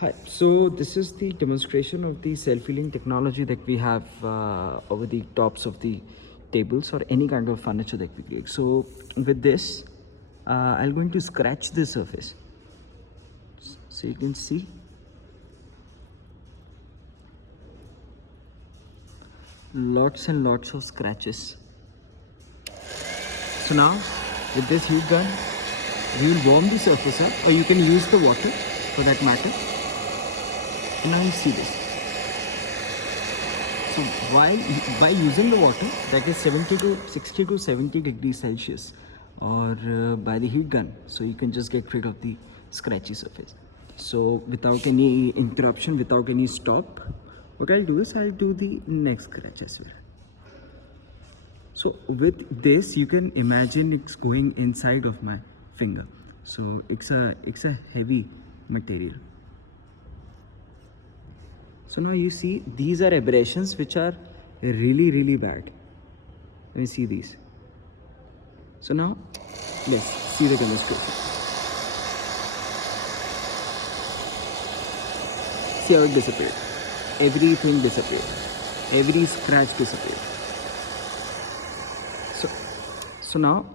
Hi, so this is the demonstration of the self-healing technology that we have over the tops of the tables or any kind of furniture that we create. So with this, I'm going to scratch the surface. So you can see lots and lots of scratches. So now with this heat gun, we will warm the surface up, or you can use the water for that matter. And now you see this. So by using the water, that is 60 to 70 degrees Celsius, or by the heat gun, so you can just get rid of the scratchy surface. So without any interruption, without any stop, what I'll do is I'll do the next scratch as well. So with this, you can imagine it's going inside of my finger. So it's a heavy material. So now you see these are aberrations which are really bad. Let me see these. So now let's see the demonstration. See how it disappeared. Everything disappeared. Every scratch disappeared. So now